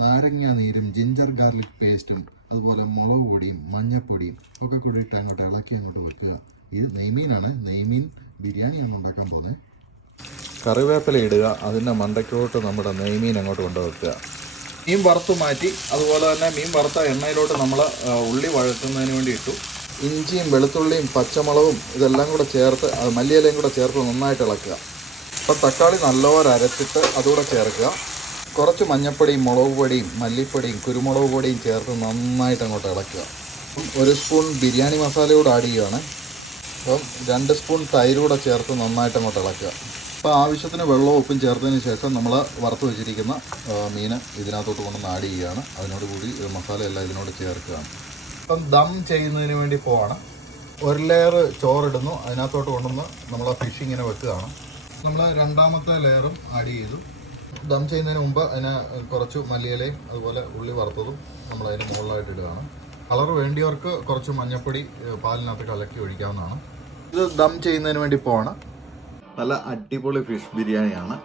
നാരങ്ങ നീരും ginger garlic പേസ്റ്റും അതുപോലെ മുളക് പൊടിയും മഞ്ഞൾപ്പൊടിയും ഒക്കെ കൂടി ഇട്ട് അങ്ങോട്ട് ഇളക്കി അങ്ങോട്ട് വെക്കുക. ഇത് നെയ്മീനാണ്. നെയ്മീൻ ബിരിയാണിയാണ് ഉണ്ടാക്കാൻ പോകുന്നത്. കറിവേപ്പില ഇടുക. അതിൻ്റെ മണ്ടയ്ക്കോട്ട് നമ്മുടെ നെയ്മീൻ അങ്ങോട്ട് കൊണ്ടുവെക്കുക. മീൻ വറുത്ത് മാറ്റി. അതുപോലെ തന്നെ മീൻ വറുത്ത എണ്ണയിലോട്ട് നമ്മൾ ഉള്ളി വഴറ്റുന്നതിന് വേണ്ടി ഇട്ടു. ഇഞ്ചിയും വെളുത്തുള്ളിയും പച്ചമുളകും ഇതെല്ലാം കൂടെ ചേർത്ത് മല്ലിയിലയും കൂടെ ചേർത്ത് നന്നായിട്ട് ഇളക്കുക. അപ്പം തക്കാളി നല്ലപോലെ അരച്ചിട്ട് അതുകൂടെ ചേർക്കുക. കുറച്ച് മഞ്ഞൾപ്പൊടിയും മുളക് പൊടിയും മല്ലിപ്പൊടിയും കുരുമുളക് പൊടിയും ചേർത്ത് നന്നായിട്ട് അങ്ങോട്ട് ഇളക്കുക. 1 സ്പൂൺ ബിരിയാണി മസാല കൂടെ ആഡ് ചെയ്യുകയാണ്. അപ്പം 2 സ്പൂൺ തൈര് കൂടെ ചേർത്ത് നന്നായിട്ട് അങ്ങോട്ട് ഇളക്കുക. അപ്പോൾ ആവശ്യത്തിന് വെള്ളവും ഉപ്പും ചേർത്തതിന് ശേഷം നമ്മൾ വറുത്ത് വെച്ചിരിക്കുന്ന മീൻ ഇതിനകത്തോട്ട് കൊണ്ടുവന്ന് ആഡ് ചെയ്യുകയാണ്. അതിനോട് കൂടി മസാലയെല്ലാം ഇതിനോട് ചേർക്കുകയാണ്. ഇപ്പം ദം ചെയ്യുന്നതിന് വേണ്ടി പോവാണ്. 1 ലെയർ ചോറിടുന്നു. അതിനകത്തോട്ട് കൊണ്ടുവന്ന് നമ്മൾ ആ ഫിഷ് ഇങ്ങനെ വെക്കുകയാണ്. നമ്മൾ 2ാമത്തെ ലെയറും ആഡ് ചെയ്തു. ദം ചെയ്യുന്നതിന് മുമ്പ് അതിന് കുറച്ച് മല്ലിയിലയും അതുപോലെ ഉള്ളി വറുത്തതും നമ്മൾ അതിന് മുകളിലായിട്ട് ഇടുകയാണ്. കളർ വേണ്ടിയവർക്ക് കുറച്ച് മഞ്ഞൾപ്പൊടി പാലിനകത്ത് കലക്കി ഒഴിക്കാവുന്നതാണ്. ഇത് ദം ചെയ്യുന്നതിന് വേണ്ടി പോവാണ്. നല്ല അടിപൊളി ഫിഷ് ബിരിയാണിയാണ്.